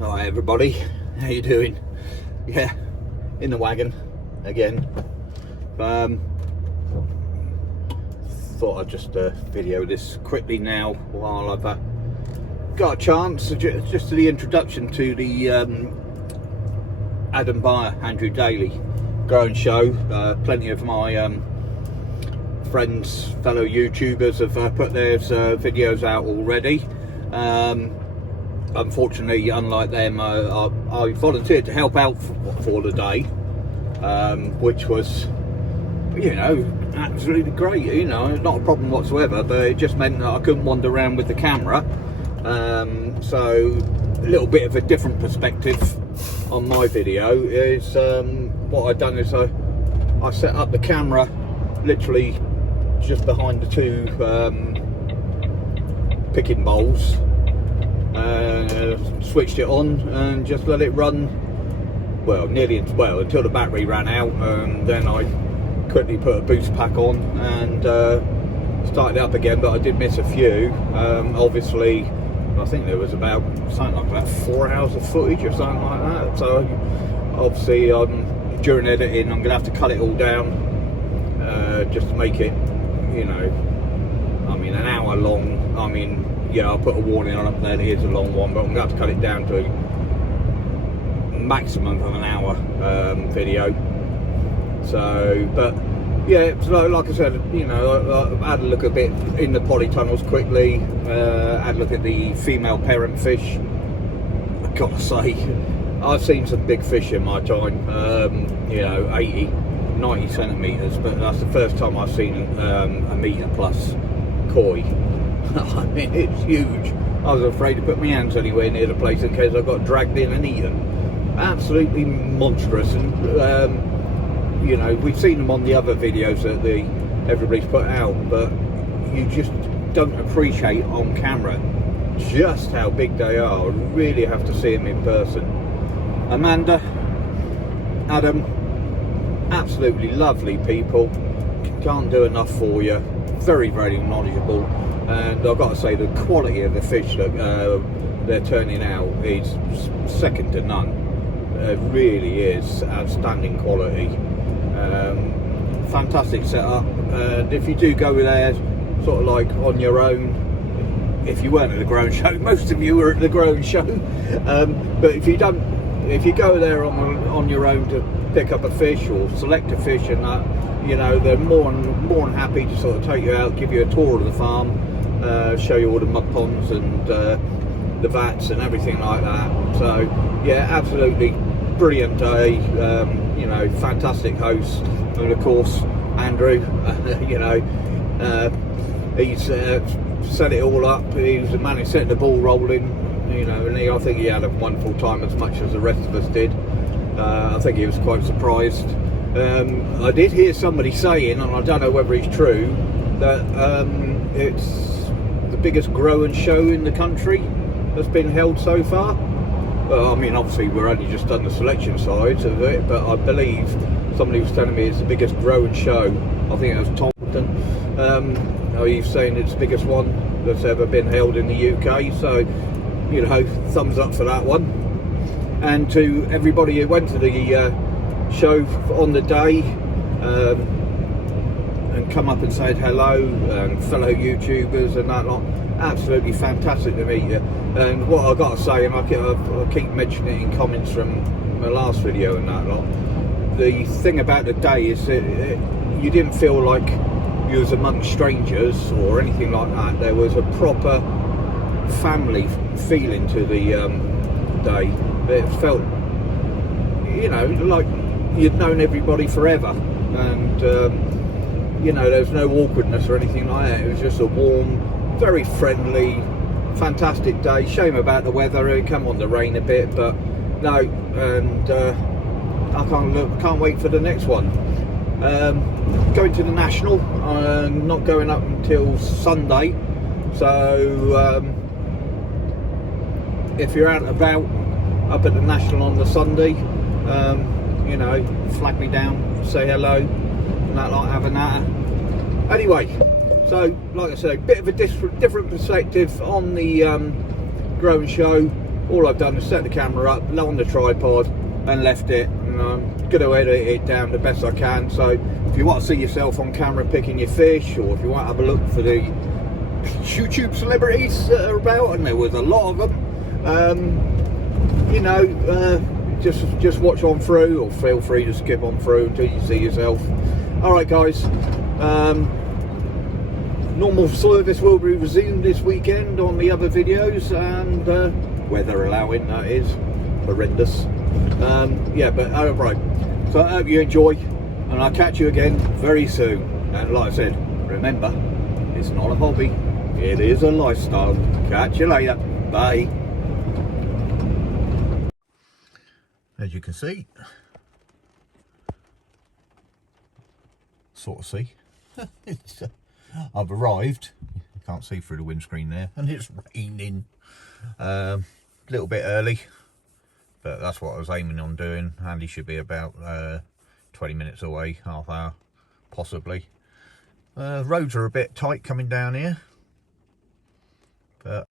Hi everybody, how you doing? Yeah, in the wagon again. Thought I'd just video this quickly now while I've got a chance. Just to the introduction to the Byer Andrew Daily growing show. Plenty of my friends, fellow YouTubers have put their videos out already. Unfortunately, unlike them, I volunteered to help out for the day, which was, you know, absolutely great. You know, not a problem whatsoever, but it just meant that I couldn't wander around with the camera. So a little bit of a different perspective on my video is what I've done is I set up the camera literally just behind the two picking bowls. Switched it on and just let it run until the battery ran out, and then I quickly put a boost pack on and started it up again, but I did miss a few. Obviously I think there was about 4 hours of footage or something like that, so obviously during editing I'm gonna have to cut it all down just to make it, you know, I mean, an hour long. I mean, yeah, I'll put a warning on it there, here's a long one, but I'm going to have to cut it down to a maximum of an hour video. So, but yeah, so like I said, you know, I had a look a bit in the polytunnels quickly, had a look at the female parent fish. I've got to say, I've seen some big fish in my time, you know, 80, 90 centimetres, but that's the first time I've seen a metre plus koi. I mean, it's huge. I was afraid to put my hands anywhere near the place in case I got dragged in and eaten. Absolutely monstrous, and you know, we've seen them on the other videos that everybody's put out, but you just don't appreciate on camera just how big they are. You really have to see them in person. Amanda, Adam, absolutely lovely people. Can't do enough for you. Very, very knowledgeable. And I've got to say, the quality of the fish that they're turning out is second to none. It really is outstanding quality. Fantastic setup. And if you do go there, sort of like on your own, if you weren't at the growing show, most of you were at the growing show. But if you go there on your own to pick up a fish or select a fish and that, you know, they're more than happy to sort of take you out, give you a tour of the farm. Show you all the mud ponds and the vats and everything like that. So yeah, absolutely brilliant day. You know, fantastic host, and of course Andrew. You know, he's set it all up. He was the man who set the ball rolling. You know, and I think he had a wonderful time, as much as the rest of us did. I think he was quite surprised. I did hear somebody saying, and I don't know whether it's true, that it's the biggest growing show in the country that's been held so far. Well, I mean, obviously we're only just done the selection side of it, but I believe somebody was telling me it's the biggest growing show. I think it was Taunton. He's saying it's the biggest one that's ever been held in the UK, so, you know, thumbs up for that one. And to everybody who went to the show on the day, and come up and said hello, and fellow YouTubers and that lot, absolutely fantastic to meet you. And what I've got to say, and I keep mentioning it in comments from my last video and that lot, the thing about the day is that you didn't feel like you was among strangers or anything like that. There was a proper family feeling to the day. It felt, you know, like you'd known everybody forever, and you know, there's no awkwardness or anything like that. It was just a warm, very friendly, fantastic day. Shame about the weather. It come on to rain a bit, but no. And I can't wait for the next one. Going to the National. Not going up until Sunday. So if you're out and about up at the National on the Sunday, you know, flag me down, say hello. That, like, having that. Anyway, so like I said, a bit of a different perspective on the growing show. all I've done is set the camera up, on the tripod, and left it. And I'm going to edit it down the best I can. So if you want to see yourself on camera picking your fish, or if you want to have a look for the YouTube celebrities that are about, and there was a lot of them, you know, just watch on through, or feel free to skip on through until you see yourself. Alright guys, normal service will be resumed this weekend on the other videos, and weather allowing, that is. Horrendous. Yeah, but alright, so I hope you enjoy, and I'll catch you again very soon. And like I said, remember, it's not a hobby, it is a lifestyle. Catch you later, bye. As you can see, sort of see, I've arrived. You can't see through the windscreen there, and it's raining. A little bit early, but that's what I was aiming on doing. Andy should be about 20 minutes away, half hour possibly. Roads are a bit tight coming down here, but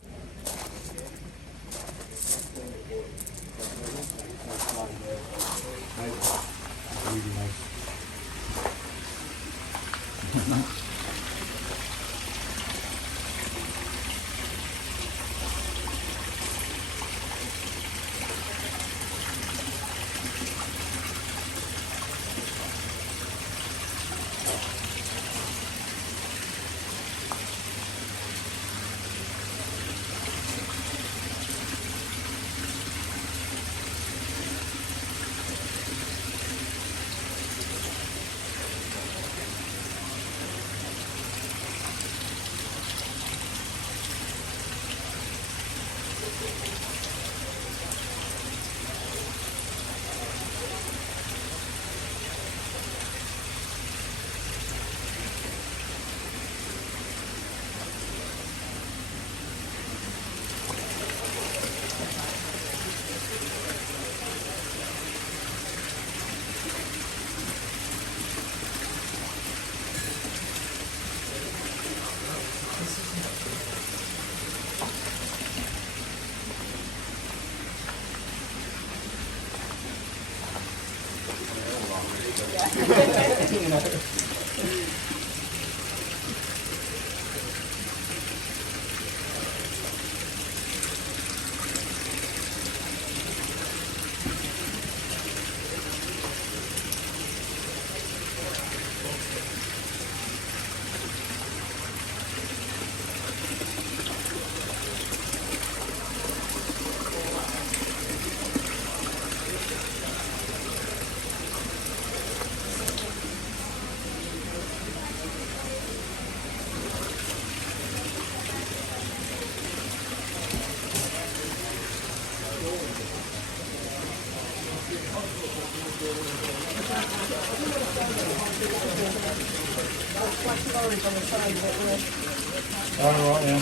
Oh, right, yeah.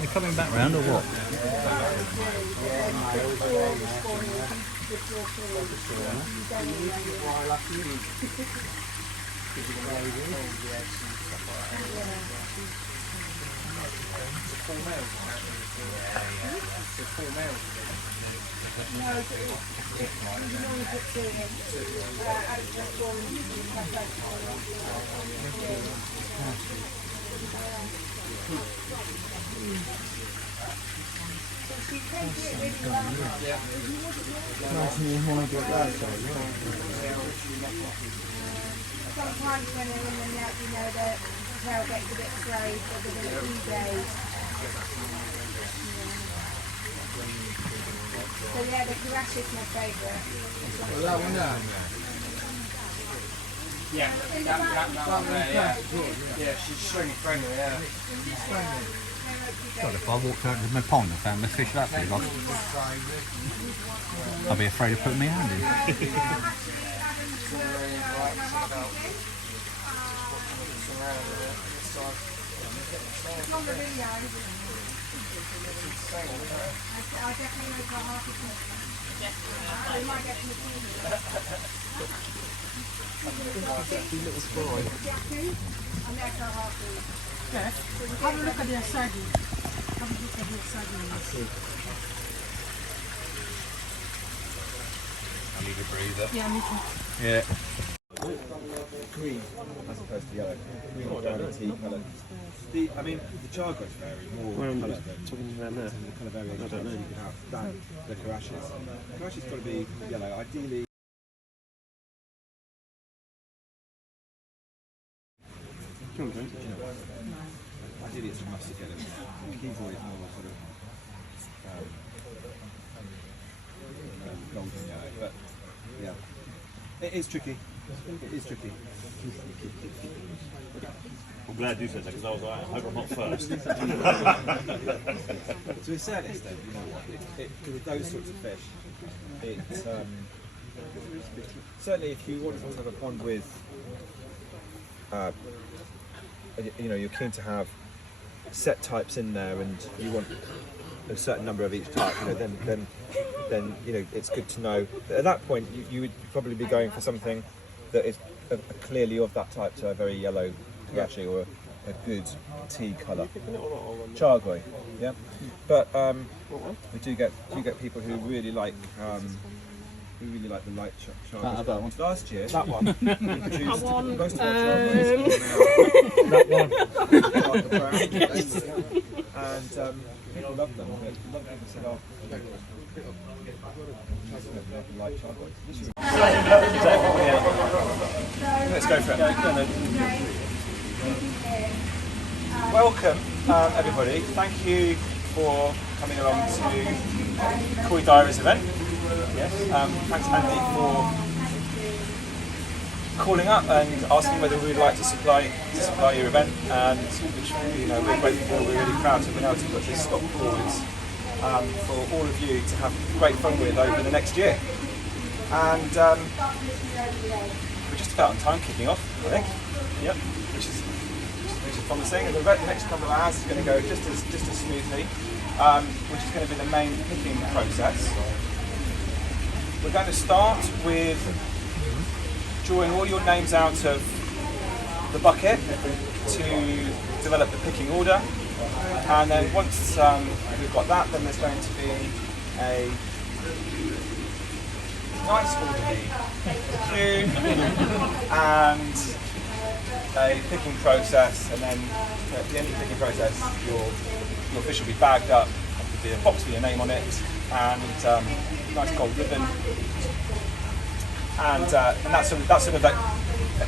You're coming back round or what? Sometimes when they're in the net, you know, the tail gets a bit frayed, so they're a few days. So yeah, the Karash is my favourite. Well, that one now. Yeah, that one there, yeah. Yeah, she's extremely friendly, yeah. God, if I walked out to my pond and found my fish that big, I'd be afraid of putting my hand in. It's on the video. I definitely know quite half of it. We might get some Little spy. I'm there for half of it. Have a look at the saggy. Have a look at the saggy. I need a breather. Yeah, me too. Yeah. Green as opposed to yellow. Green or tea colour. I mean, the charcoals vary more colour than Talking about there. the colour variation you can have than the Karashis. Karashi's got to be yellow, ideally. Ideally, it's a mustard yellow. The keyboard is more sort of golden yellow, but yeah, it is tricky. It is tricky. I'm glad you said that because I was like, I hope I'm not first. To a certain extent, you know what? With those sorts of fish, it's certainly if you want to have a pond with, you know, you're keen to have set types in there, and you want a certain number of each type. You know, then you know it's good to know. At that point, you would probably be going for something that is clearly of that type, so a very yellow Karashi or a good tea colour. Chargoy, yeah. But we do get people who really like the light chargoy. That one. Last year, That one. we produced most of our chargoys. That one. Darker brown, and people love them. A lot of people said, "Oh, light chargoys." Let's go for it. Welcome, everybody. Thank you for coming along to Koi Diaries event. Yes. Thanks, Andy, for calling up and asking whether we would like to supply your event. And which, you know, we're grateful. We're really proud to have been able to put this stock forwards for all of you to have great fun with over the next year. And we're just about on time kicking off, I think. Yep. Which is promising. And the next couple of hours is going to go just as smoothly, which is going to be the main picking process. We're going to start with drawing all your names out of the bucket to develop the picking order, and then once we've got that, then there's going to be a nice orderly queue and a picking process, and then at the end of the picking process your fish will be bagged up with a box with your name on it and nice gold ribbon, and that's sort of like,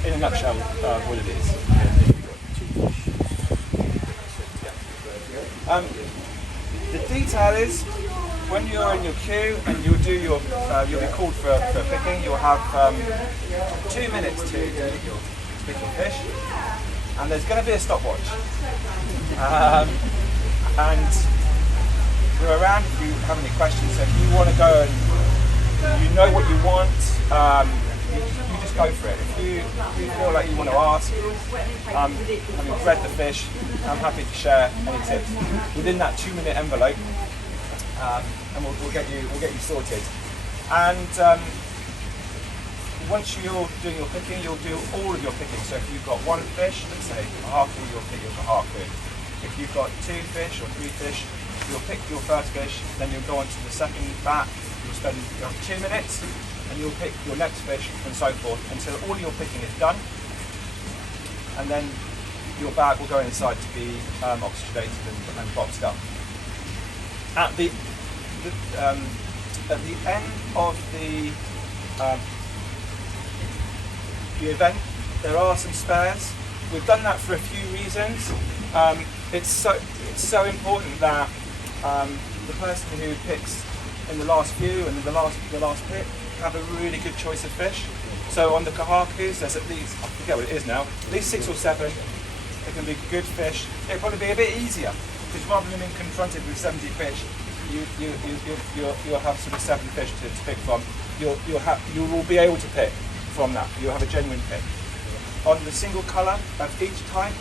in a nutshell, what it is. The detail is, when you're in your queue and you'll be called for picking, you'll have 2 minutes to do your picking fish, and there's going to be a stopwatch. And we're around if you have any questions. So if you want to go and you know what you want, you just go for it. If you feel like you want to ask, having bred the fish, I'm happy to share any tips within that 2-minute envelope, and we'll get you sorted. And once you're doing your picking, you'll do all of your picking. So if you've got one fish, let's say a harpoon, you'll pick your harpoon. If you've got 2 fish or 3 fish, you'll pick your first fish, then you'll go on to the second bat, you'll spend 2 minutes, and you'll pick your next fish, and so forth, until all your picking is done. And then your bag will go inside to be oxygenated and boxed up. At the end of the event, there are some spares. We've done that for a few reasons. It's so important that the person who picks in the last few and the last pick have a really good choice of fish. So on the kahakus, there's at least, I forget what it is now, at least 6 or 7. They can be good fish. It'll probably be a bit easier because rather than being confronted with 70 fish, you'll have sort of 7 fish to pick from. You will be able to pick from that. You'll have a genuine pick. On the single colour of each type,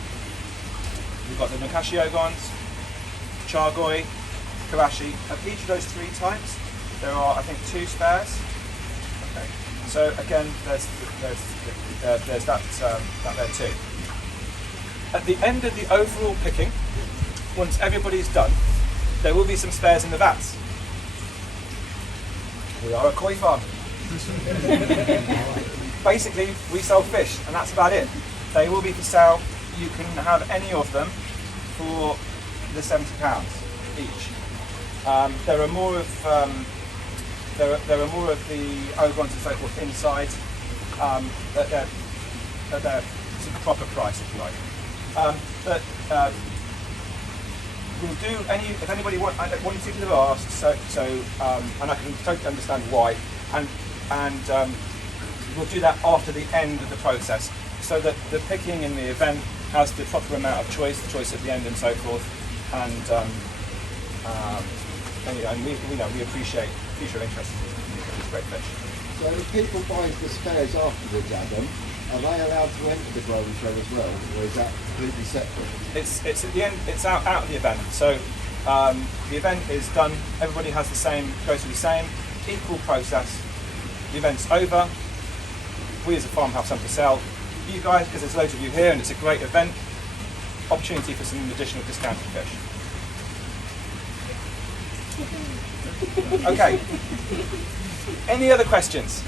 we've got the Nakashiogons, Chargoi, Karashi. Of each of those 3 types, there are, I think, 2 spares. Okay. So again, there's that there too. At the end of the overall picking, once everybody's done, there will be some spares in the vats. We are a koi farm. Basically, we sell fish, and that's about it. They will be for sale. You can have any of them for the £70 each. There are more of there are more of the ogons and so forth inside at their sort of proper price, if you like. But we'll do any. If anybody wants, one particular asked, and I can totally understand why, and we'll do that after the end of the process, so that the picking in the event has the proper amount of choice at the end and so forth, and we appreciate future interest in these great fish. So if people buy the spares afterwards, Adam, are they allowed to enter the growing show as well, or is that completely separate? It's at the end. It's out of the event. So the event is done. Everybody has the same, goes through the same equal process. The event's over. We as a farm have something to sell. You guys, because there's loads of you here and it's a great event, opportunity for some additional discounted fish. Okay. Any other questions?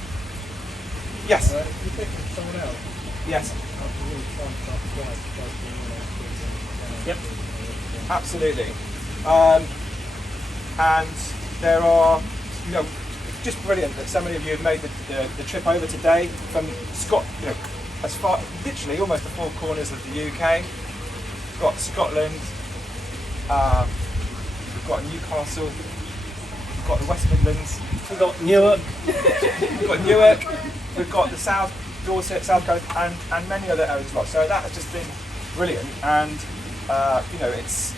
Yes. Yes. Yep. Absolutely. And there are, just brilliant that so many of you have made the trip over today from as far, literally almost the 4 corners of the UK. We've got Scotland, we've got Newcastle, we've got the West Midlands, we've got Newark, we've got the South, Dorset, South Coast, and many other areas as well. So that has just been brilliant, and it's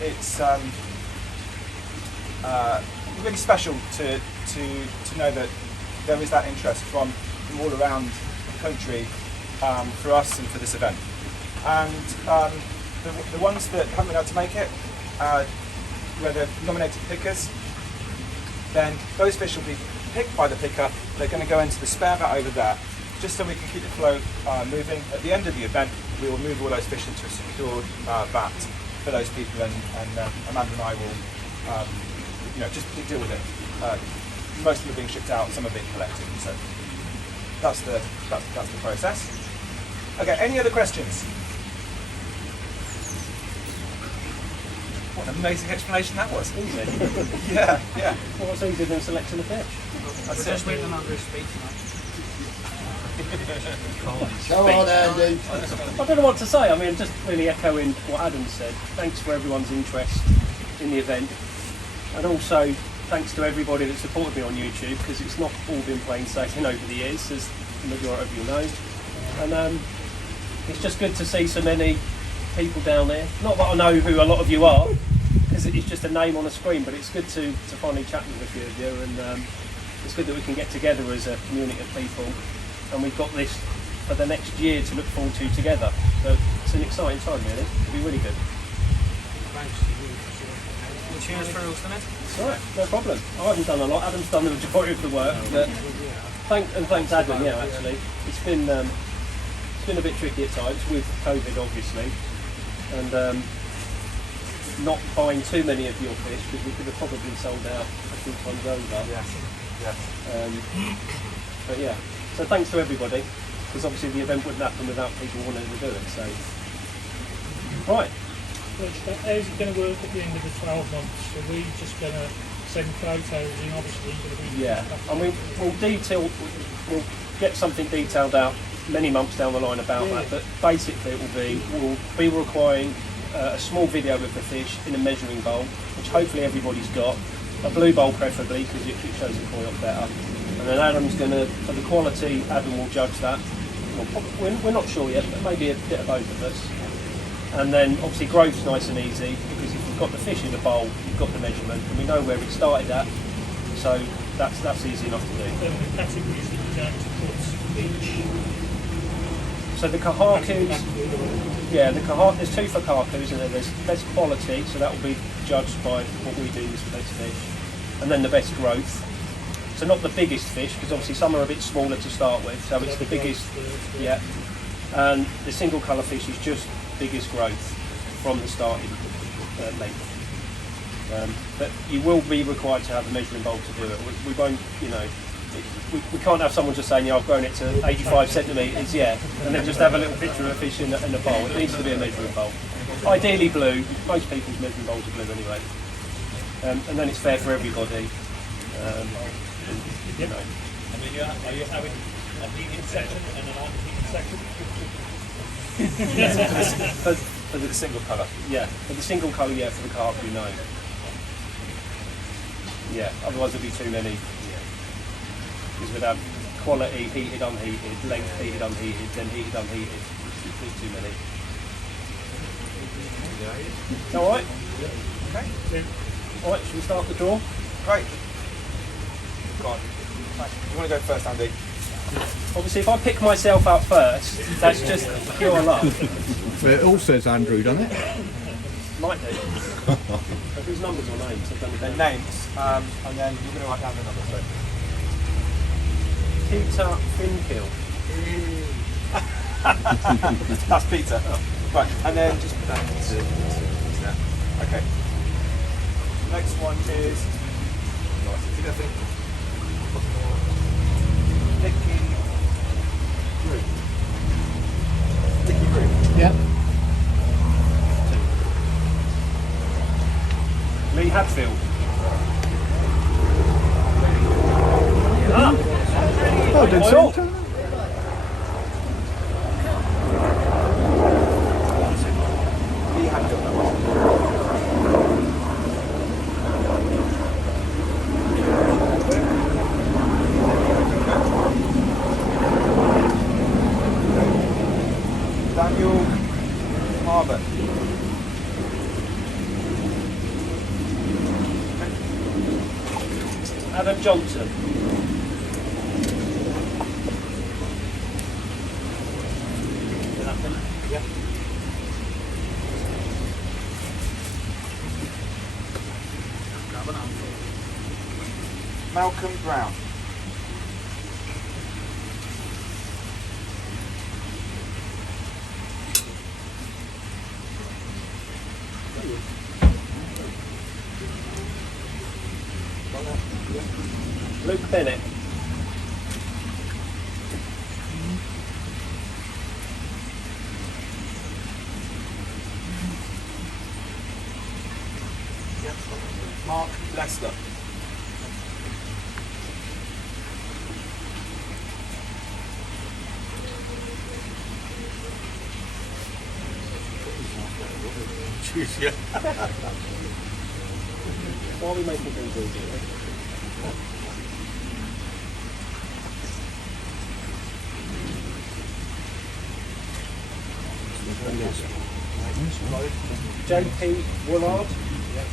really special to know that there is that interest from all around the country for us and for this event. And the ones that haven't been able to make it, where they're nominated pickers, then those fish will be picked by the picker. They're going to go into the spare vat over there, just so we can keep the flow moving. At the end of the event, we will move all those fish into a secured vat for those people, and Amanda and I will just deal with it. Most of them are being shipped out, some are being collected, so that's the process. Okay, any other questions? What an amazing explanation that was. Easy. Yeah. Well, what's easier than selecting the fish? That's Just it. waiting on Andrew's speech Go on, Andy. I don't know what to say. I mean, just really echoing what Adam said. Thanks for everyone's interest in the event, and also thanks to everybody that supported me on YouTube, because it's not all been plain sailing over the years, as the majority of you know. And it's just good to see so many people down there. Not that I know who a lot of you are, because it's just a name on a screen, but it's good to finally chat with a few of you, and it's good that we can get together as a community of people, and we've got this for the next year to look forward to together. So it's an exciting time, really. It'll be really good. Cheers for hosting it. It's alright, no problem. I haven't done a lot. Adam's done the majority of the work, but thanks Adam. Yeah, actually, it's been a bit tricky at times with COVID, obviously, and not buying too many of your fish, because we could have probably sold out a few times over. Yes. But yeah, so thanks to everybody, because obviously the event wouldn't happen without people wanting to do it. So, right. How's it going to work at the end of the 12 months? Are we just going to send photos in, obviously? Yeah, and we'll get something detailed out many months down the line about that, but basically we'll be requiring a small video of the fish in a measuring bowl, which hopefully everybody's got. A blue bowl preferably, because it shows the koi off better. And then Adam's going to, for the quality, Adam will judge that. We're not sure yet, but maybe a bit of both of us. And then obviously growth's nice and easy, because if you've got the fish in the bowl, you've got the measurement, and we know where it started at, so that's easy enough to do. The categories that you're going to put each. So the kahakus, yeah, there's two for kahakus, isn't there? There's best quality, so that will be judged by what we do is the best fish, and then the best growth. So not the biggest fish, because obviously some are a bit smaller to start with, so it's the biggest, yeah. And the single colour fish is just biggest growth from the starting length. But you will be required to have a measuring bowl to do it. We won't, we can't have someone just saying, I've grown it to 85 centimetres, yeah, and then just have a little picture of a fish in a bowl. It needs to be a measuring bowl. Ideally blue. Most people's measuring bowls are blue anyway. And then it's fair for everybody. I mean, are you having a heated section and an unheated section? For the single colour. Yeah, for the single colour, yeah, for the carp, no. Yeah, otherwise there'd be too many. Because we'd have quality, heated, unheated, length, heated, unheated, then heated, unheated. There's too many. Alright? Okay. Alright, should we start the draw? Great. Go on. You want to go first, Andy? Obviously, if I pick myself up first, that's just pure luck. But it all says Andrew, doesn't it? Might do. But whose numbers or names? I've done Their names, and then you're going to write down the numbers. So. Peter Finkill. That's Peter. Oh. Right, and then just put that into that. Okay. Next one is Nicky Root. Yeah. Lee Hadfield. Oh, did so. Lee Hadfield, that was. Daniel Harbour. Adam Johnson. Yeah. Malcolm Brown. Luke Bennett. Mark Lester. Jeez, yeah. Why are we making things easy? JP Woolard. Yeah.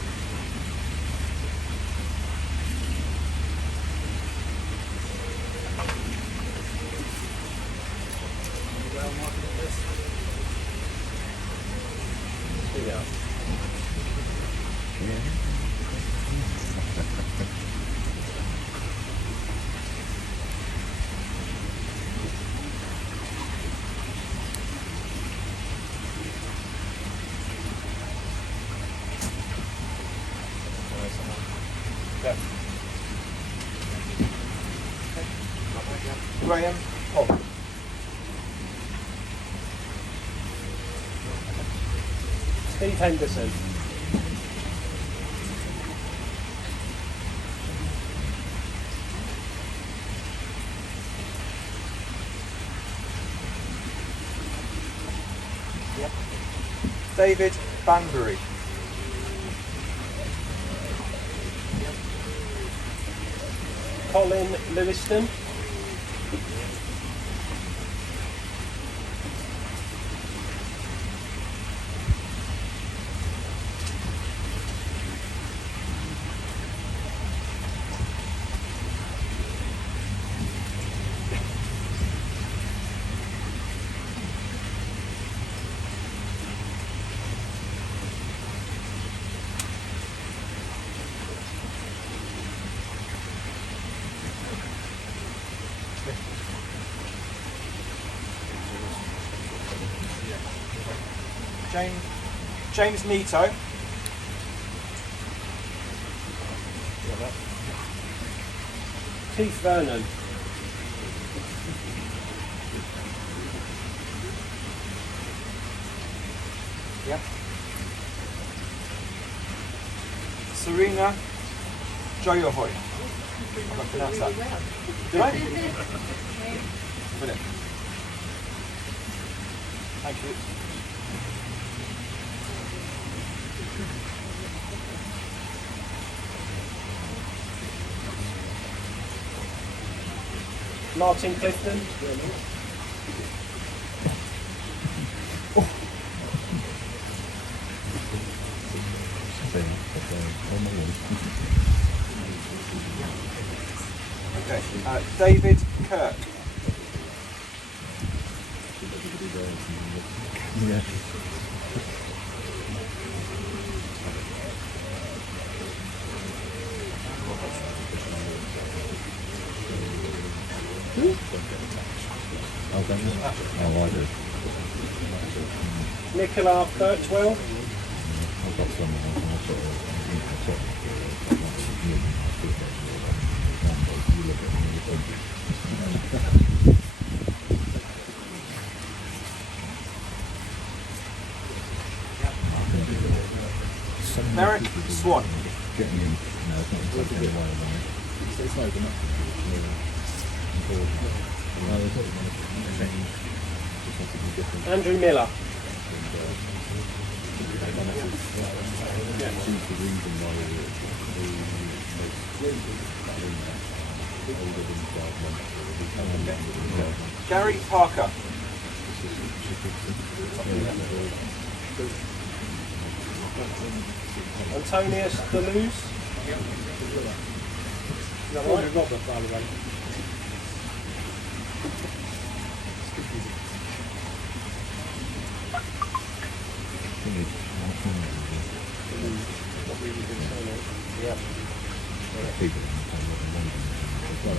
Graham Hogg. Steve Henderson. Yep. David Banbury. Colin Lewiston. James Nito. Keith Vernon. Yep. Serena Joyovoy. I can't pronounce that. Did I? Brilliant. Thank you. Martin Clifton. Okay. David Kirk. Yeah. Oh, I do. Nicola Birchwell. I've got some Merrick Swan. Getting in. No, it's not taking away on it. It's not enough. Andrew Miller. Gary Parker. Antonius Deleuze. Is that right? Robert, by the way.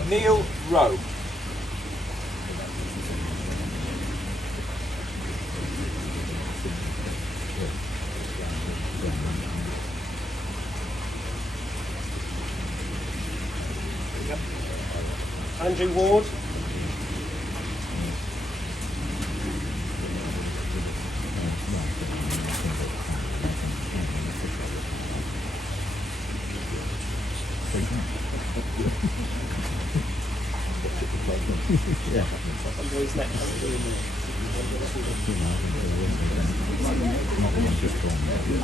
Neil Rowe. Andrew Ward. Who's next?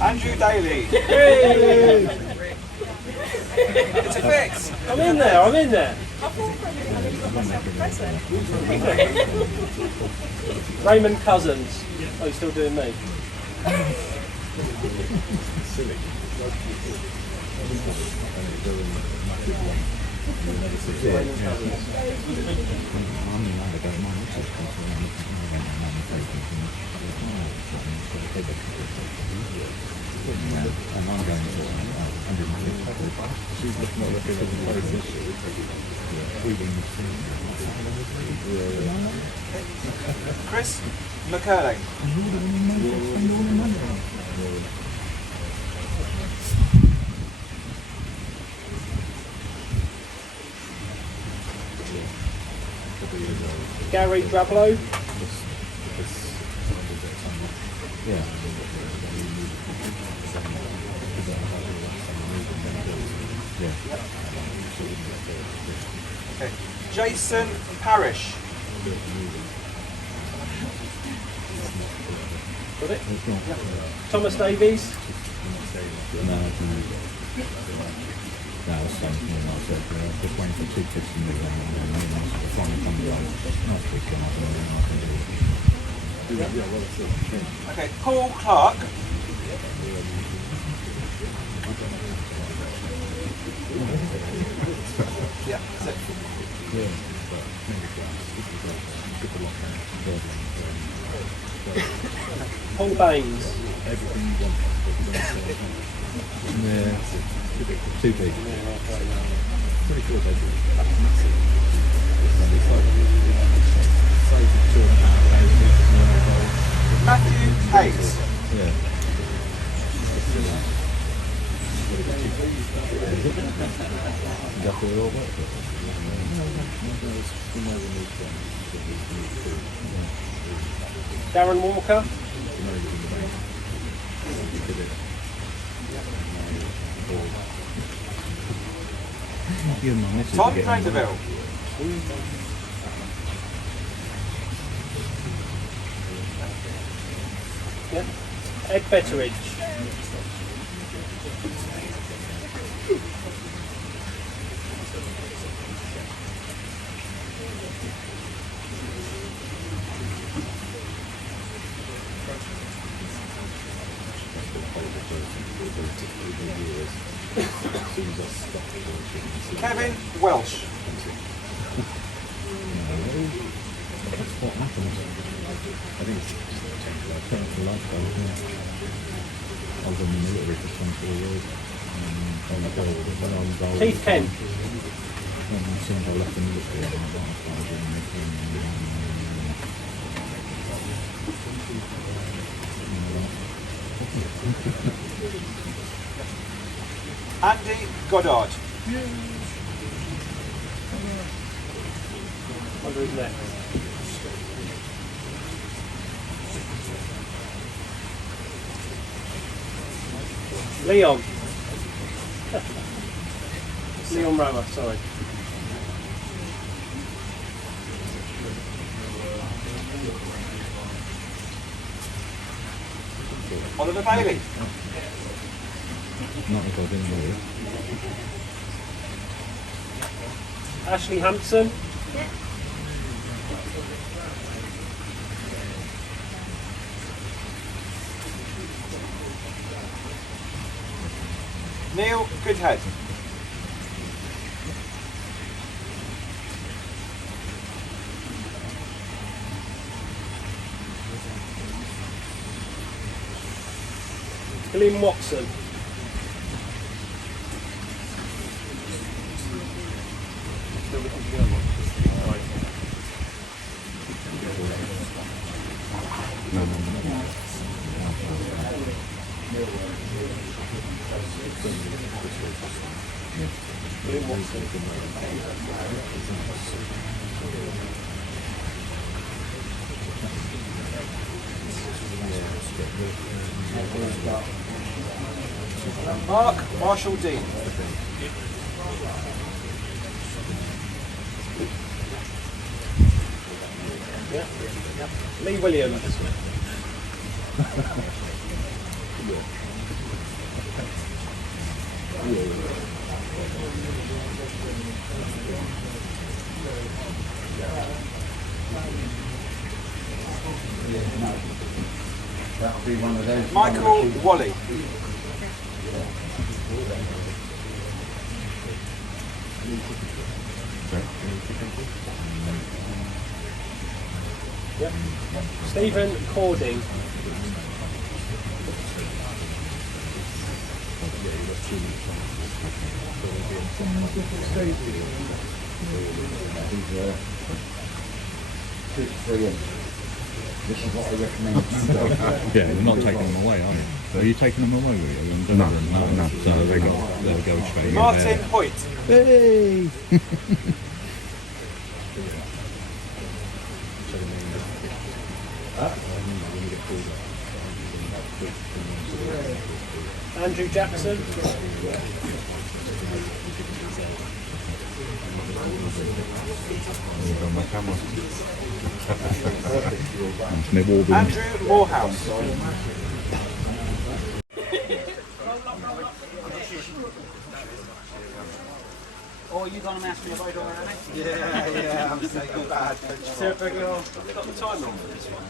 Andrew Daily. It's a fix. I'm in there, I'm in there. Raymond Cousins. Oh, you're still doing me? Silly. Chris McCurley. Gary Drablow. Yeah. Okay. Jason Parrish. Got it? Thomas Davies. That was something I said, just waiting for 2 kids to move on, and then I sort of finally come along. Nice big gun, and then I can do it. Okay, Paul Clark. Yeah, that's it. Yeah, but maybe good for lockdown. Paul Baines. Everything you want. Yeah, too big. Pretty sure they do. Massive. It's like size of 2.5 Matthew Hayes. Yeah. That's all work. Darren Walker. Tom Vanderbilt. Yeah. Ed Betteridge. Kevin Welsh. That's what happens. I think it's just a change of life. Change of lifestyle, isn't it? I was in the military for 24 years. When I was old, Keith Kent. as soon as I left the military, I started doing Andy Goddard. Wonder who's next. Leon. Leon Rower, sorry. Oliver Bailey. Not if I didn't know it. Ashley Hampson. Neil Goodhead. Glyn Watson. Glyn Watson. Mark Marshall Dean. Lee Williams. That'll be one of those. Michael Wally. Yep. Stephen Cording. This is what I recommend. Yeah, you're not taking them away, are you? So are you taking them away with you? No. So they'll go straight in. Martin Hoyt. Hey! Andrew Jackson. Andrew Morehouse. Oh, you gonna ask me about it already? Yeah, I'm saying bad. Super cool. Have you got the timer on for this one?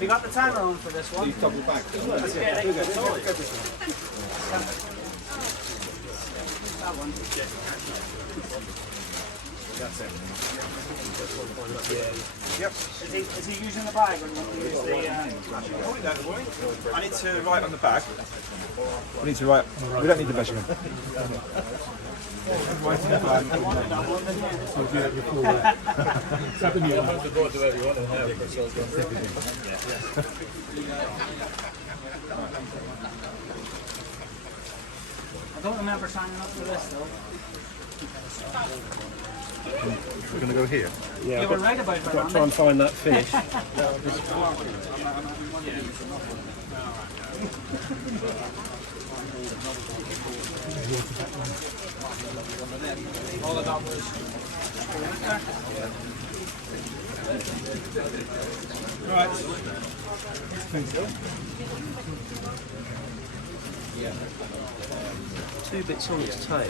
You got the timer on for this one? You top your bag. Let's get it. That one. That's it. Yep. Is he using the bag or do you want to use the... I need to write on the bag. We need to write. We don't need the measurement. I don't remember signing up for this though. We're going to go here. Yeah, You were right about it, got to try and find that fish. All I got was... Two bits on its tail.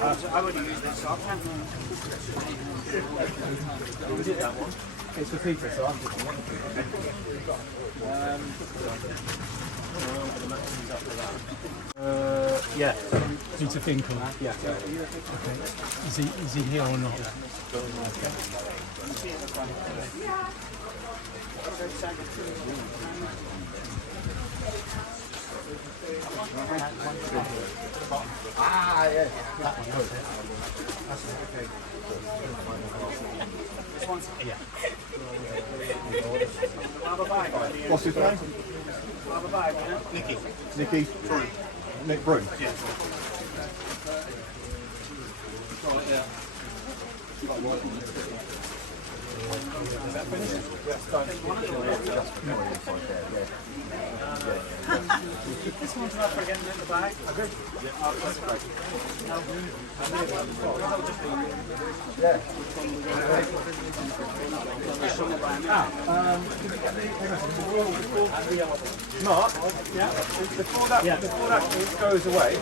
I wouldn't use this sock. Was it that one? It's for Peter, so I'm just Yeah. Peter Finkel. yeah. Is he here or not? Ah, yeah. What's his name? Nicky. Nick Broom. This one's not for getting in the bag. Mark, yeah. Before that goes away,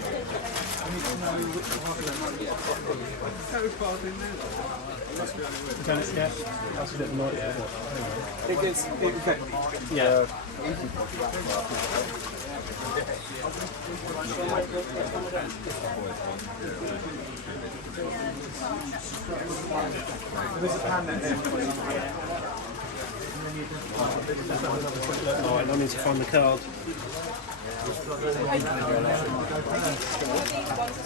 That's a bit more. it gets Yeah. there's a pan there. Alright, I need to find the card.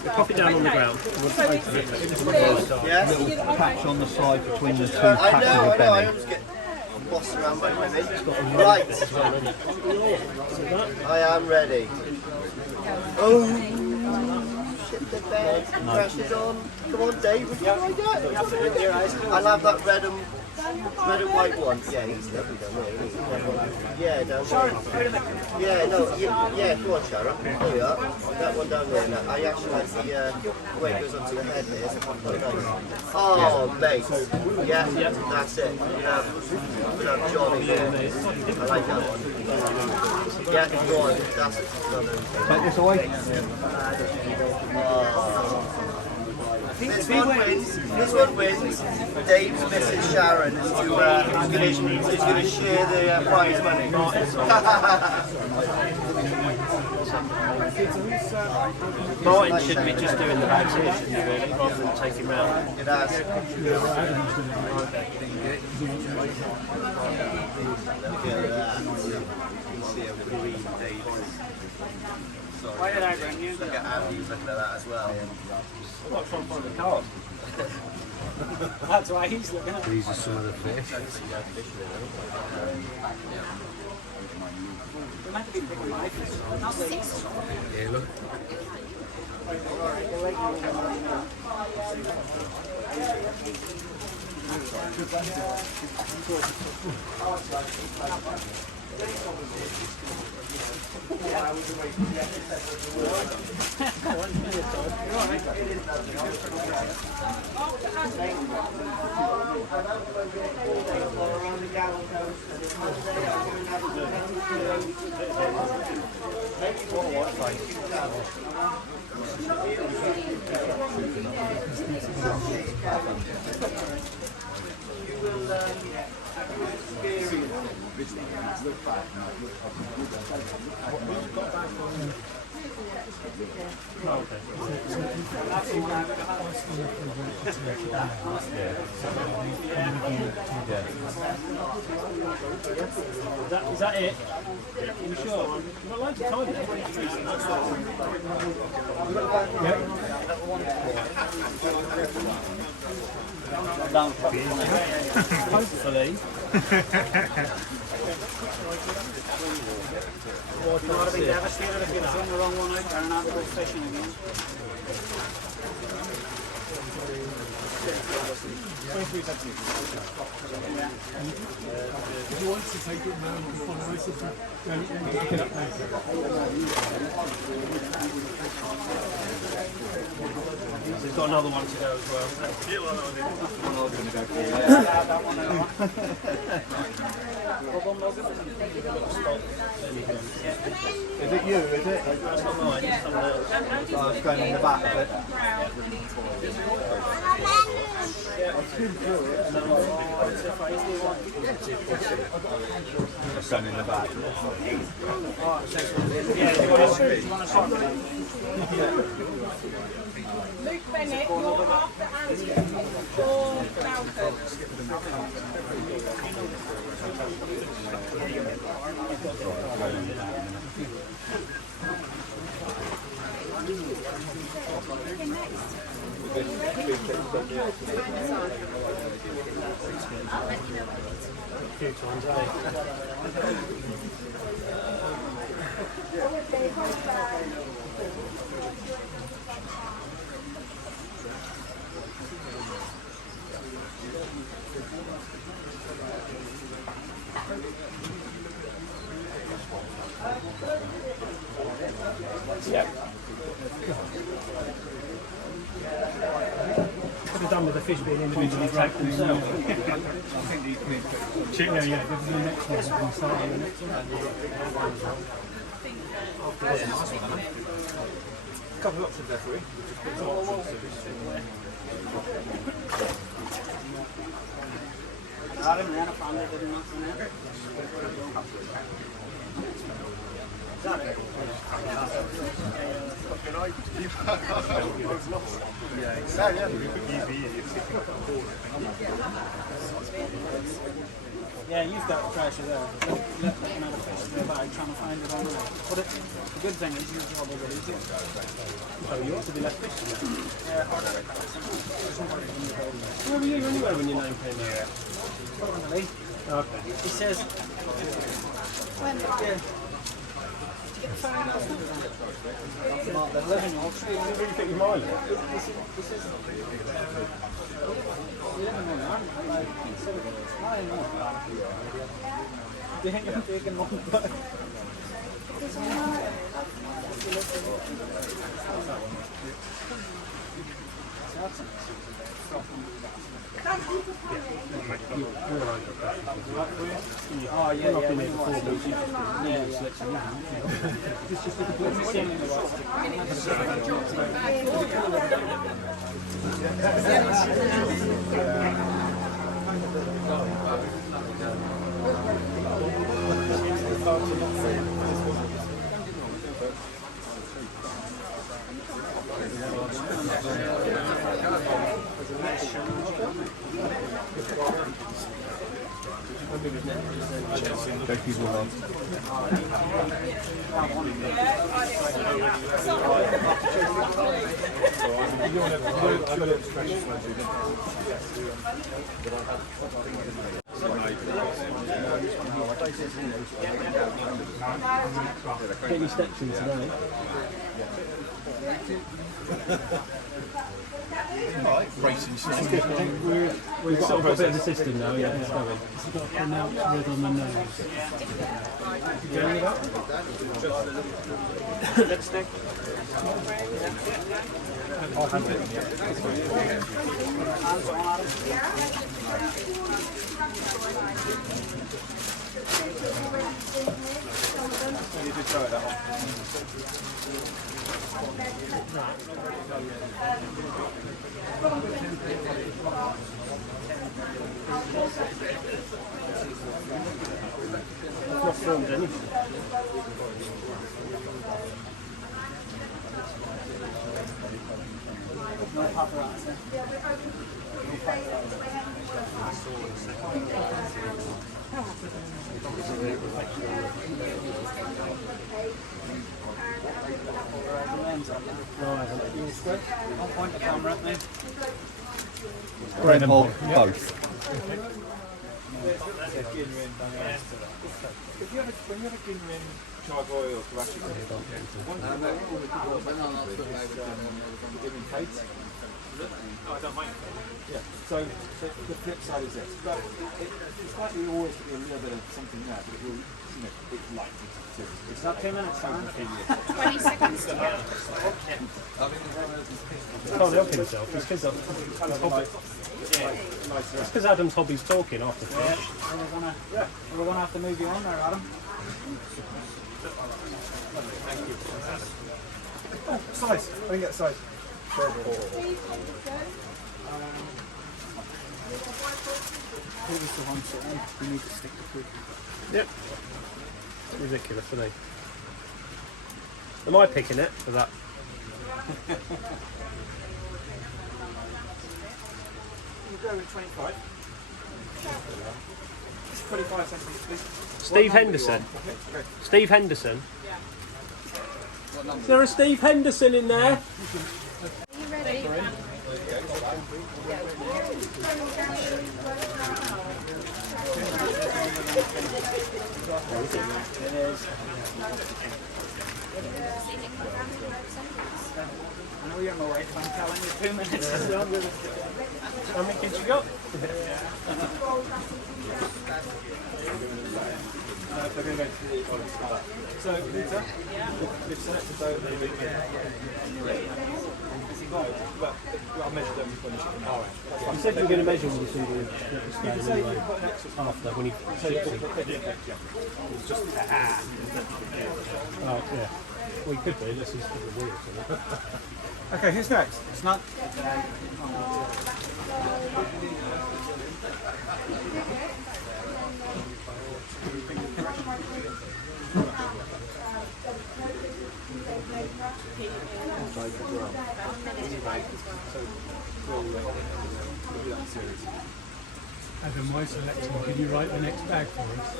Pop it down on the ground. Yeah? Little patch on the side between the two I patches know, of I belly. always get bossed around by women. Right. I am ready. Oh, shit the bed. Pressure's on. Come on, Dave. What do I get? I'll have that red and white one. Yeah, he's lovely down there, isn't he? Yeah, down there. Yeah, no, yeah, go on, Sharon. There we are. That one down there. Now, I actually like the way it goes onto the head here. Oh, mate. Yeah, that's it. We'll have Johnny there. I like that one. Yeah, go on. That's it. Take this away. This one wins. Dave's Mrs. Sharon is going to share the prize money. Martin should be just doing the bags here, shouldn't he, really, rather than taking round. It has. Why did I bring you? Look at Andy's looking at that as well. I'm not trying to find the card. That's why he's looking at it. These are some of the fish. We're meant to be picking my fish, not ladies. Yeah, look. Is that it? Are you sure? You've got loads of time there. Hopefully. You would have been devastated if you'd thrown the wrong one out there and had to go fishing again. If you want to take it now, you can follow us. If you don't, pick it up later. He's got another one to go as well. Is it you, is it? That's not mine, it's someone else. Oh, it's going in the back of it. It's going in the back. Luke Bennett, you're after Andy or Malcolm? Yeah. Could have done with the fish being individually tracked themselves. Check there, yeah. This is the next one. We can start on the next one. A couple of options there for you. Adam ran a family, didn't he? Is that it? Yeah, you've got the pressure there. Let another fish go by trying to find it on there. But the good thing is your job is easy. So you ought to be left fishing. Yeah, harder like that. Where were you anyway when your name came out? Probably. Okay. He says, yeah. Did you get the phone last night? They're living all three. Did you really think you might? This is living on arm. Do you think you're taking one back? Oh, yeah, yeah. Any steps in today? We've got a bit of a system now, yeah, it's going. It's got a pronounced red on the nose. You going with that? Lipstick. You did try that one. I've not filmed anything. No paparazzi. Don't point the camera at me. Graham Hall, both. If you have a, when you have a Ginrin Chargoy or Karachi, one thing that all the people are giving Kate. I don't mind. Yeah. So the flip side is this, but it's likely always to be a little bit of something there, but it will, you know, it's likely to. It's Not 2 minutes, Sam. 20 seconds to go. He can't help himself. It's because Adam's hobby's talking after Yeah, fish. we're gonna have to move you on there, Adam. Oh, size. I didn't get size. Who was the one saying we need to stick to food? Yep. It's ridiculous, isn't it? Am I picking it for that? You go with 25. It's 25 centimetres, please. Steve Henderson. Steve Henderson. Is there a Steve Henderson in there? Are you ready? I know you're my wife, I'm telling you 2 minutes is longer. How many kids you got? So, Lisa, we've selected those. But I'll measure them when you ship them. All right. You said you were going to measure when you see the You can say you put an extra after when he so ships it's it. just Oh, yeah. Well, you could do, unless he's put the wheels on it. Okay, who's next? It's not. Adam, my selection, can you write the next bag for us?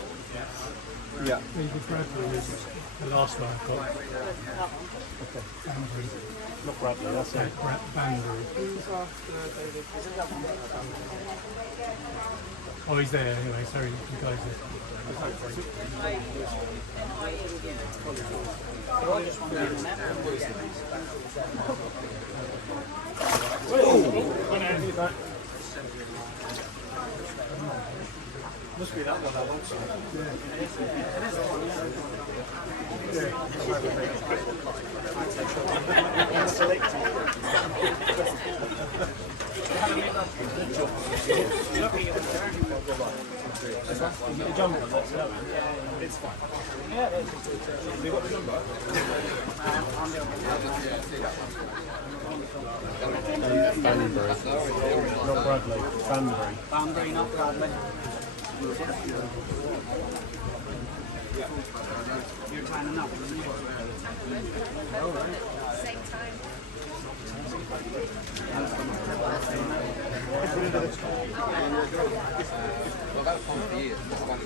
Yeah. David Bradley is the last one I've got. Banbury. Not Bradley, that's it. Banbury. Oh, he's there anyway, sorry, you guys are... Must be that one, that one. It's fine. Yeah, have you got the number? Banbury. Not Bradley. Banbury. Banbury, not Bradley. You're tying up, isn't you? Same time. Well, that's one for years. That's one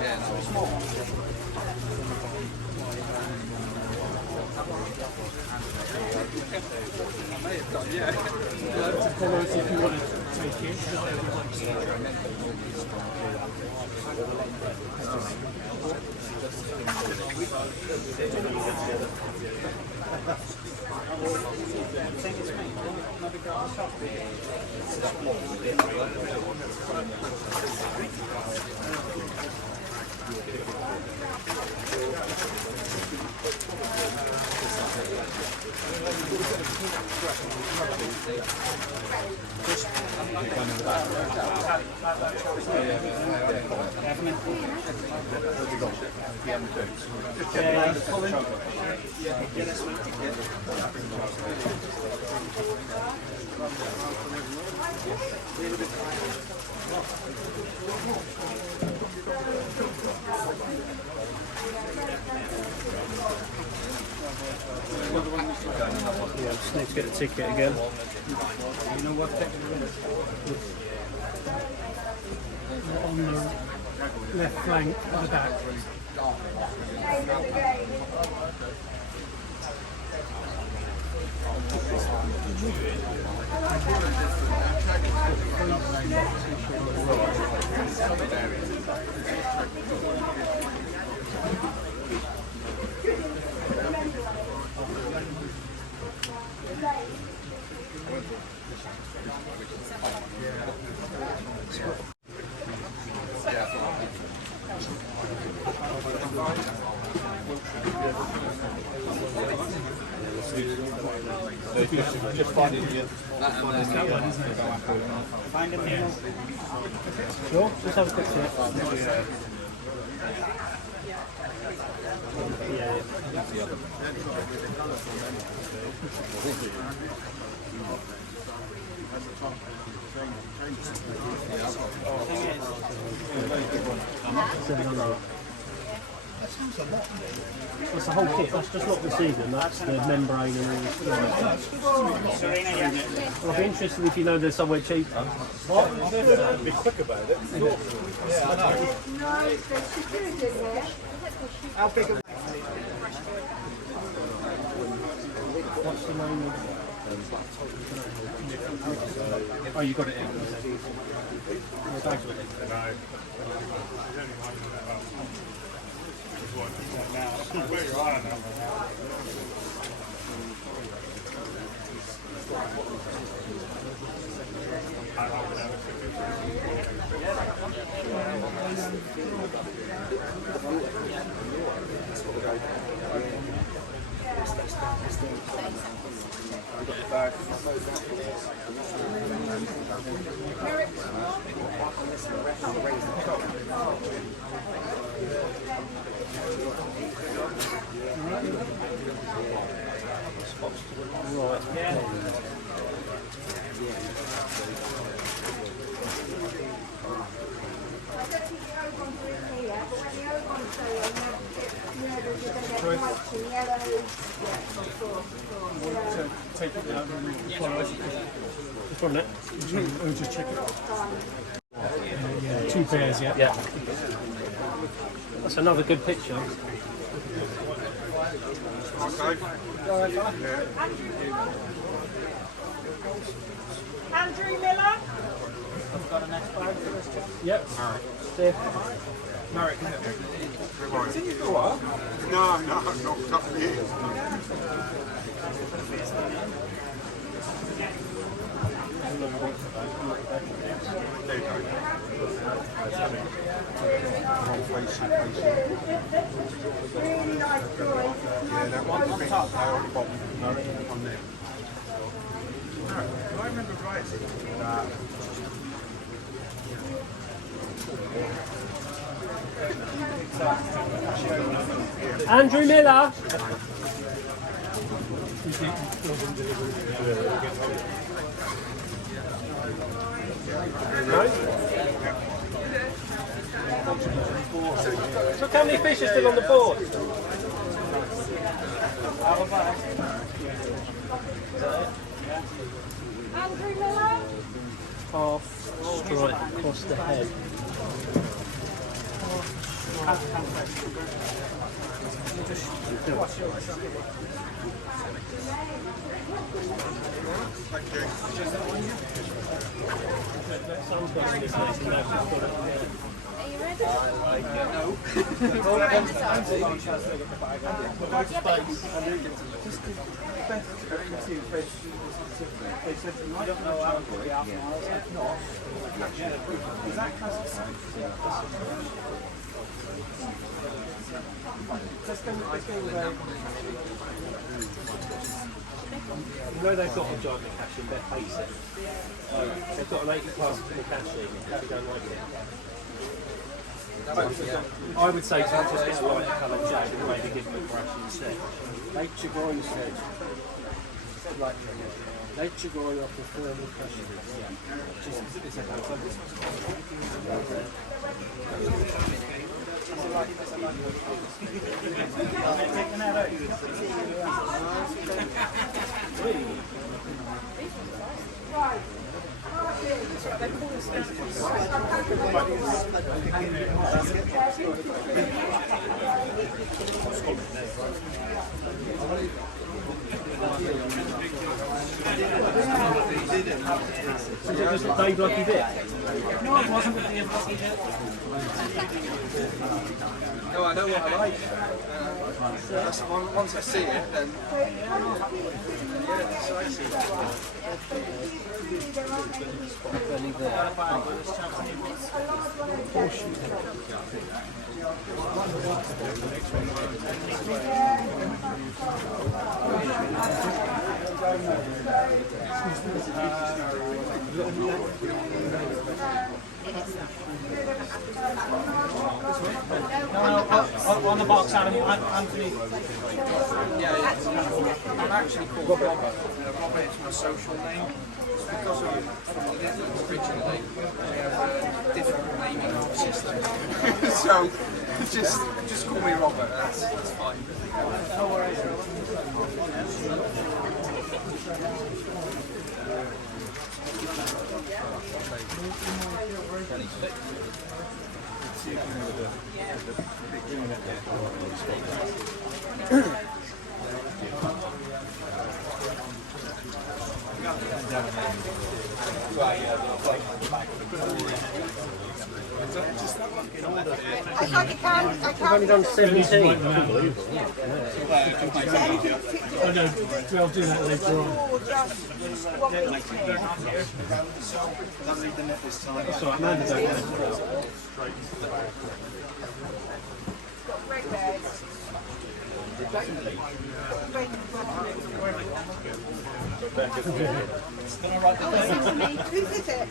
yeah, no, it's small. If you want to take it. Just need to get a ticket again. On the left flank at the back. Just finding you. Sure, just have a quick check. That's the whole kit, that's just not the season, that's the membrane and all this stuff. Well, I'd be interested if you know there's somewhere cheaper. Be quick about it. Yeah, I know. No, there's security in there. How big of What's the name of Oh, you got it in. from it? Or just check it out? Yeah, 2 pairs, yeah. Yeah. That's another good picture. Andrew Miller. I've got an expired for this job. Yep. Steve. Marek, is it? It's in your what? No, not a couple of years. There you go. Really nice toy. Yeah, that one's a bit high on the bottom. No, on there. No, I remember right. Andrew Miller. No? Look how many fish are still on the board. Andrew Miller. Half stripe across the head. You know they've got a giant cash in their face. They've got an 80 plus cash in if you don't like it. I would say to just get a light coloured jack and maybe give them a brush instead. Nature growing instead. Like, nature growing I prefer the pressure. So is it just a Dave Lucky bit? No, it wasn't with the lucky bit. No, I know what I like. That's once I see it, then. Yeah, so I see On the box, Anthony. Yeah, I'm actually called Robert. Robert is my social name. It's because of the Netherlands originally. We have a different naming system. So just call me Robert. That's fine. No worries. I thought you can't. I I've only done 17. I know, we'll do that later on. That's all right, Amanda don't know. Whose is it?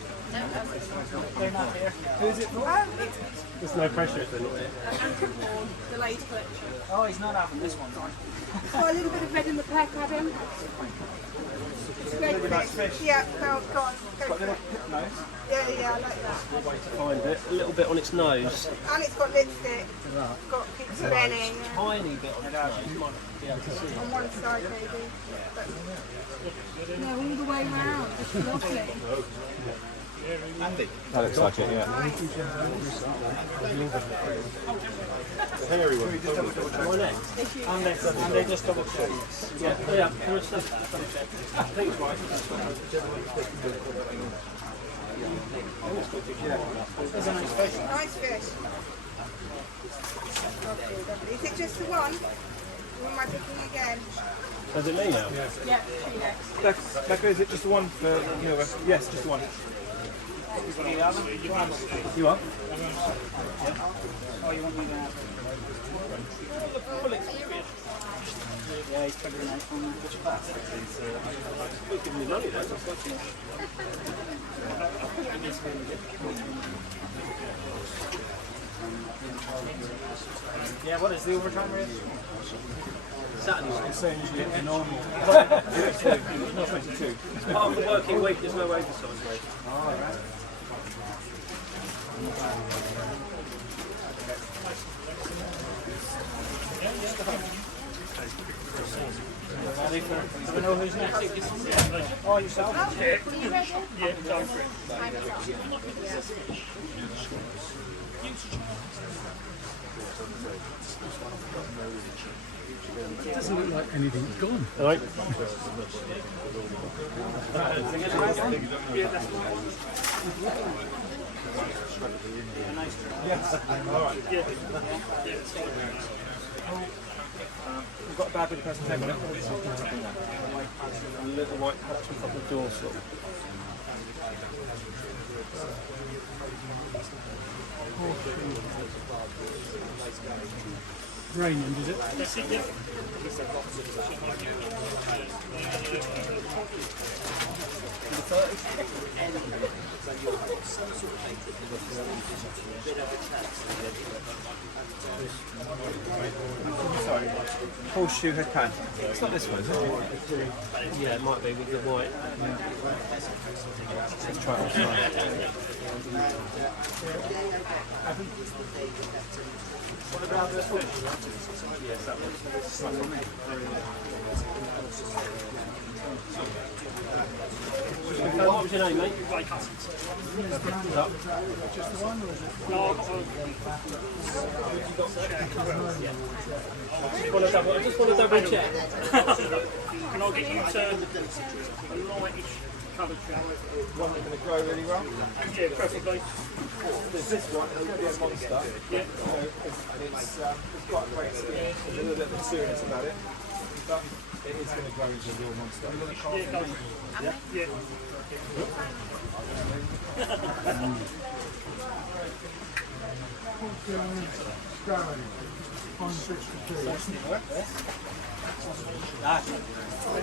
They're not here. Who's it for? There's no pressure if they're not there. The late collection. Oh, he's not having this one. Oh, a little bit of red in the pack, Adam. Red fish. Yeah, go on. Go for it. Yeah, I like that. Way to find it. A little bit on its nose. And it's got lipstick. Got pizza belly. Yeah. Tiny bit on its nose. You might be able to see it. On one side, maybe. But, no, all the way round. It's lovely. That looks like it, yeah. The hairy one. Why next? And they just double check. Yeah, for a second, double check. I think it's right. There's a nice fish. Nice fish. Lovely. Is it just the one? Or am I picking again? Does it me now? Yeah, she next. Becca, is it just the one for you? Yes, just the one. You are? Oh, you want me to have full experience? Yeah, he's figuring out which part. We're giving you money though. Yeah, what is the overtime rate? Saturday. It's saying usually it's normal. Not 22. Part of the working week, there's no overtime rate. Do we know who's next? Oh, yourself? Are you ready? Yeah, go for it. It doesn't look like anything's gone. All right. We've got a bad bit of presentation. A little white patch on top of the dorsal. Raining, is it? That's it, yeah. Sorry. Horseshoe head pan. It's not this one, is it? Yeah, it might be with the white. Let's try it on tonight. What about this one? Yes, that was. What was your name, mate? Ray Cousins. Just the one, or is it? No, I've got I just want to double check. Can I get you to a lightish coloured shower? One that's going to grow really well. Yeah, preferably. There's this one, it's going to be a monster. Yeah. And it's quite great. There's a little bit of serious about it. But it is going to grow into a real monster. Yeah, go for it. Yeah.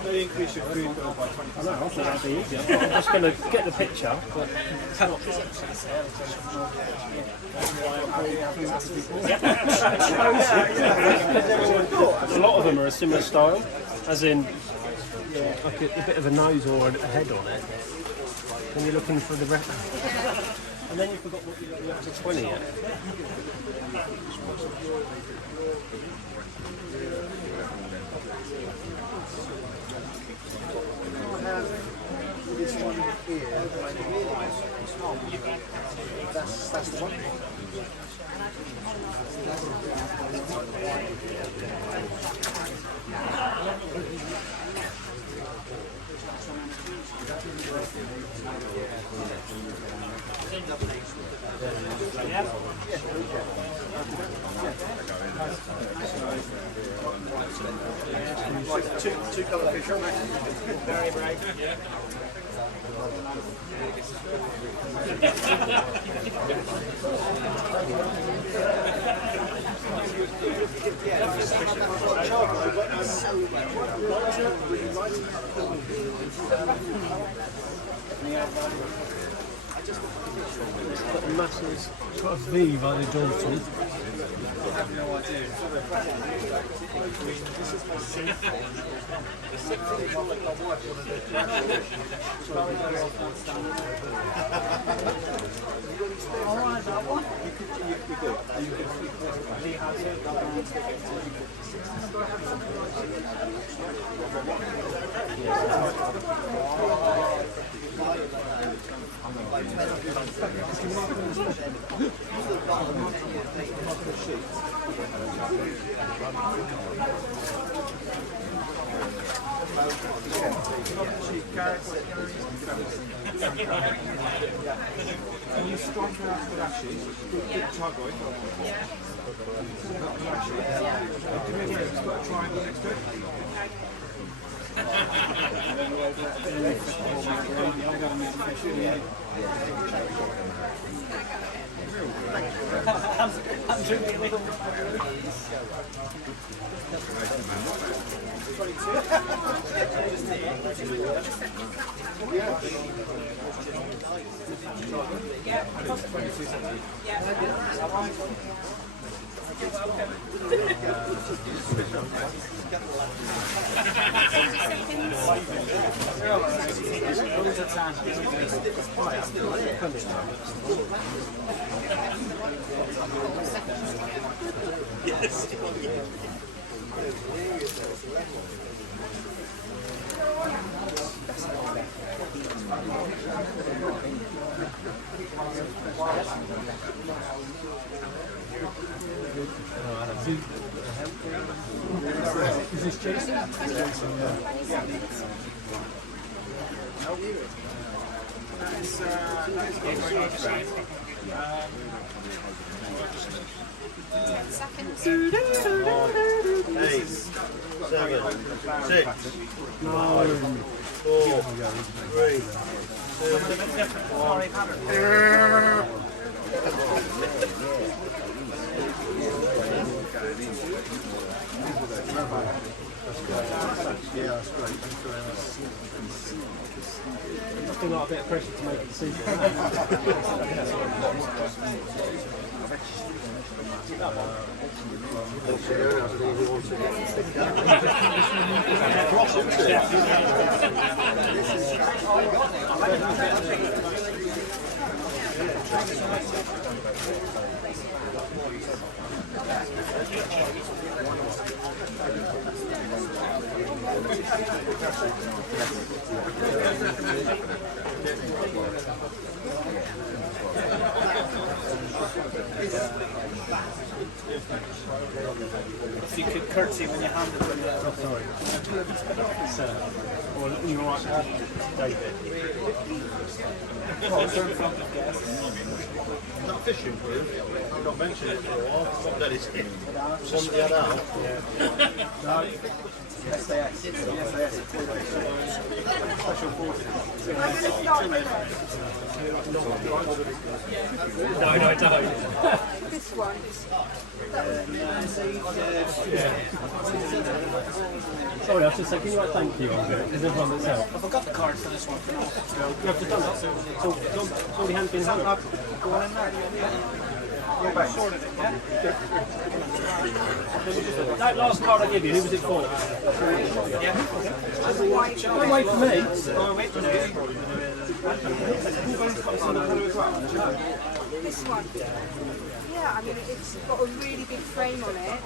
They increase your food bill by 20%. I know, I thought that'd be easier. I'm just going to get the picture, but a lot of them are a similar style, as in like a bit of a nose or a head on it. When you're looking for the rest. And then you forgot what you're up to 20 yet. This one here, that's the one. Two colour picture. Very bright. But the masses. Got a V by the dorsal. I have no idea. Alright, that one. Can you strike her out with ashes? Good typhoid. Come in here, it's got a triangle next to it. Is this Jason? Eight, 7, 6, 5, 4, 3, Nothing like a bit of pressure to make a decision. If you could curtsy when you handed them. Oh, sorry. It's, well, you're all right, David. That fishing group, I've not mentioned it for a while. What that is it? One that you had out. No. SAS. Special forces. No, I don't. This one. Sorry, I was just saying, can you write thank you on it? Is everyone that's helped? I forgot the card for this one. You have to done it. It's already been handed. Go on in there. Yeah, sorted it, yeah? That last card I gave you, who was it for? Yeah. Don't wait for me. Oh, wait for me. This one. Yeah, I mean, it's got a really big frame on it.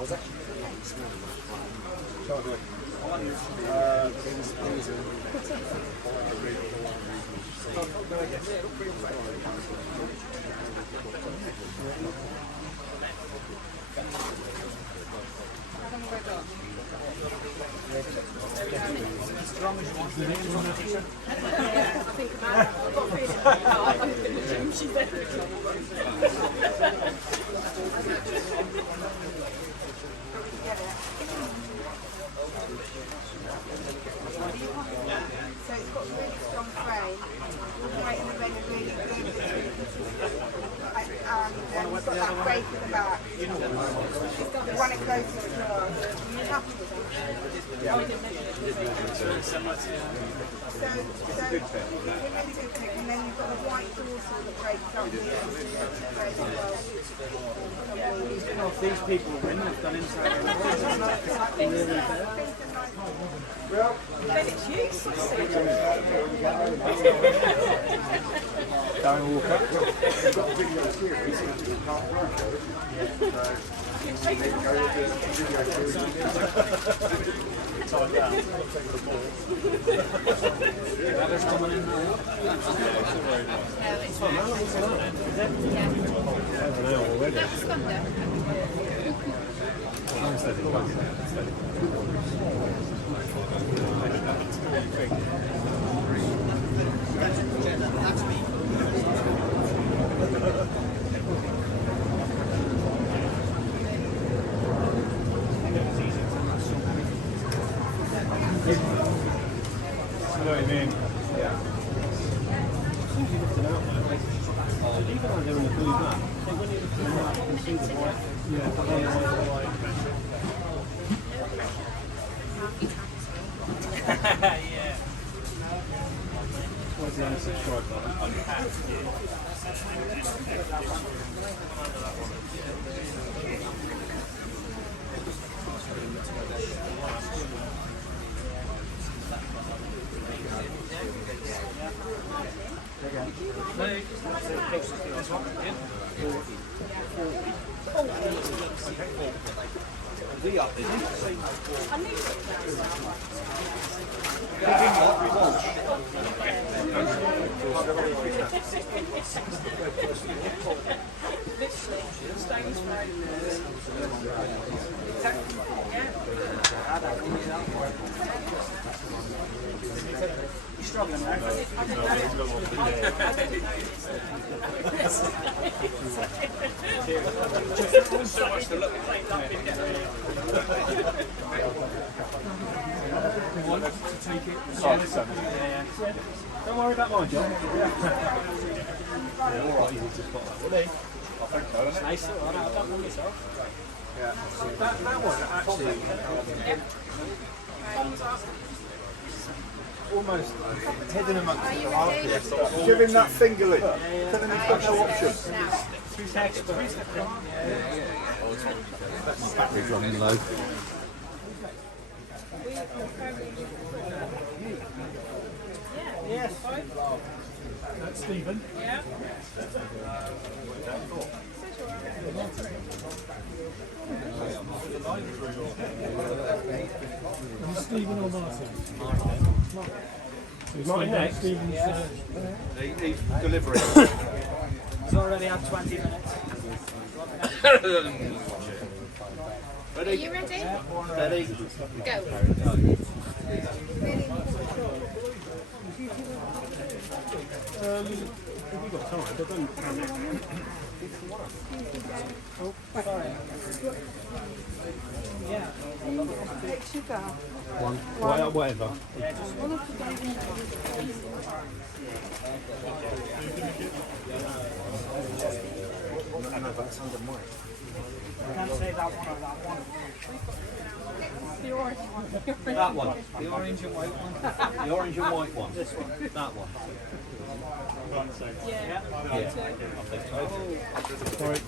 So it's got a really strong frame. Right in the red is really good. And you've got that break at the back. You want it closer as well. Are you happy with that? So really good pick. And then you've got a white dorsal that breaks up the break as well. These people win, they've gone inside. Then it's useless. Darren Walker. Others coming in now. We up, didn't you? You're struggling now. So much to look at. Don't worry about my job. It's nice. I don't know myself. That one actually almost hidden amongst the hard. Give him that finger in. Tell him he's got no option. Battery's running low. Yes. That's Stephen. Yeah. Stephen or Martin? Martin next. Stephen's, He's delivering. He's already had 20 minutes. Are you ready? Ready? Go. have you got time? But don't panic. Oh, sorry. Yeah. Sugar. Whatever. I can't say that one or that one. The orange one. That one. The orange and white one. The orange and white one. This one. That one. Yeah. Yeah. Sorry.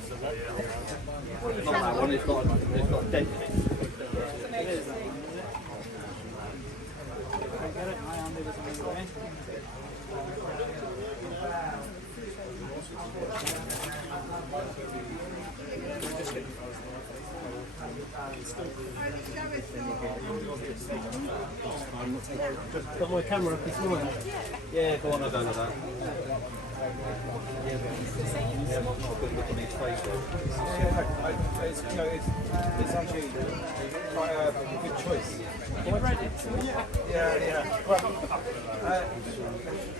Not that one. It's got a dent in it. I get it. My hand is away. Got my camera up this morning. Yeah, go on, I'll go with that. Yeah, not good looking at his face though. It's actually quite a good choice. Ready? Yeah. Well,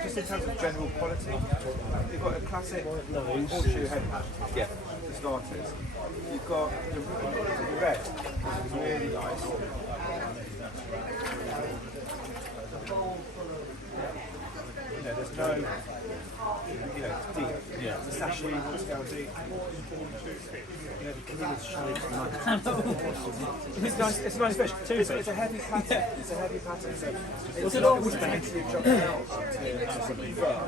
just in terms of general quality, you've got a classic horseshoe head hat. Yeah. For starters. You've got the red, which is really nice. There's no, it's deep. Yeah. It's a sachet, scale deep. The colours It's nice. It's a nice fish. It's a heavy pattern. It's a heavy pattern. So it's not potentially jumping out to something firm.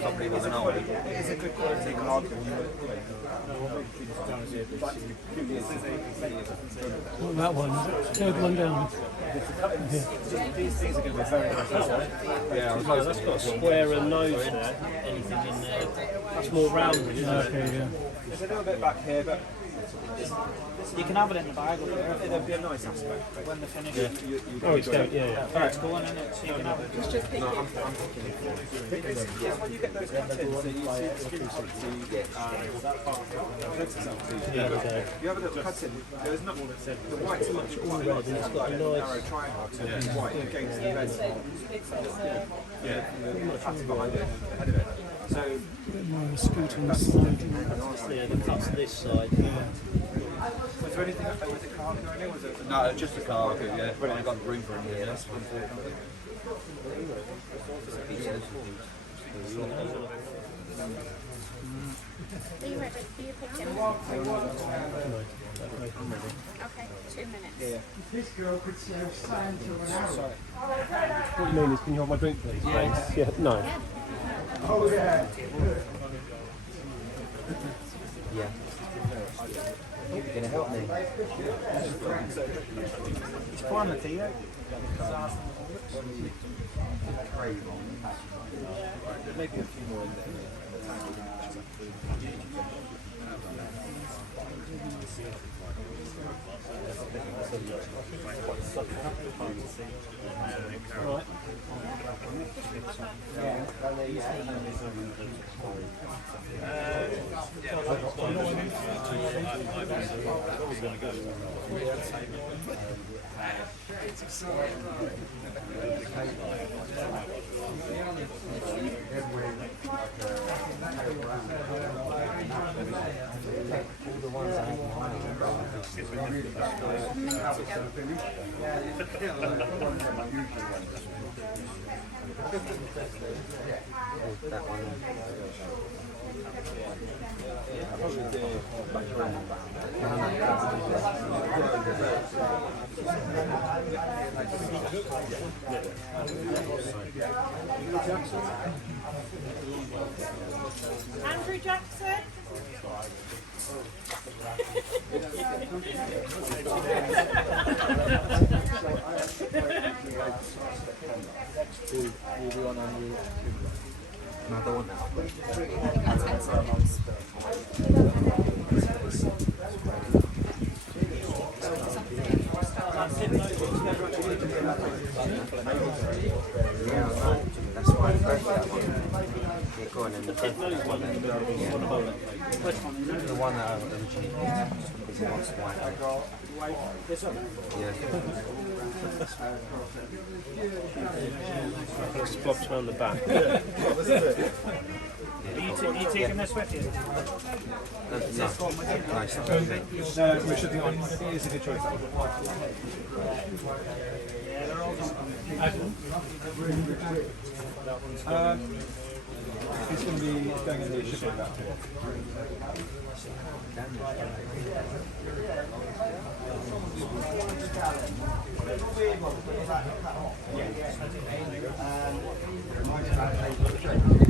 Somebody with an old. It is a good quality card. That one. Third one down. These things are going to be very nice. Yeah, That's got a square nose there. Anything in there? That's more rounded, isn't it? Okay, yeah. There's a little bit back here, but You can have it in the bag up there. it'll be a nice aspect. When they're finished. Oh, it's going, yeah. Yeah, it's going in it, so you can have it. Yes, when you get those cut in, so you see the skin quality, you have a little cut in. There's not the white's much quite a lot. It's got a narrow triangle to the white against the red. Yeah, the pattern behind it, ahead of it. So Yeah, the cut's this side. was there anything? Was it cargo in it? Was it? No, just a car. Yeah, I got the room for him here. That's Are you ready? Are you picking? Okay, 2 minutes. Yeah. This girl could serve sand to an arrow. What you mean is, can you hold my drink, please? Thanks. Yeah, no. Oh yeah. Yeah. You're gonna help me. It's pouring the tea out. Maybe a few more in there. Right. Andrew Jackson. That's why I prefer that one. Yeah, go on then. The one that I originally picked is the most white. Yeah. It's flops around the back. Are you taking this with you? Nice. No, we should be on. I think it's a good choice. It's going to be going in the shipping about here. Yeah.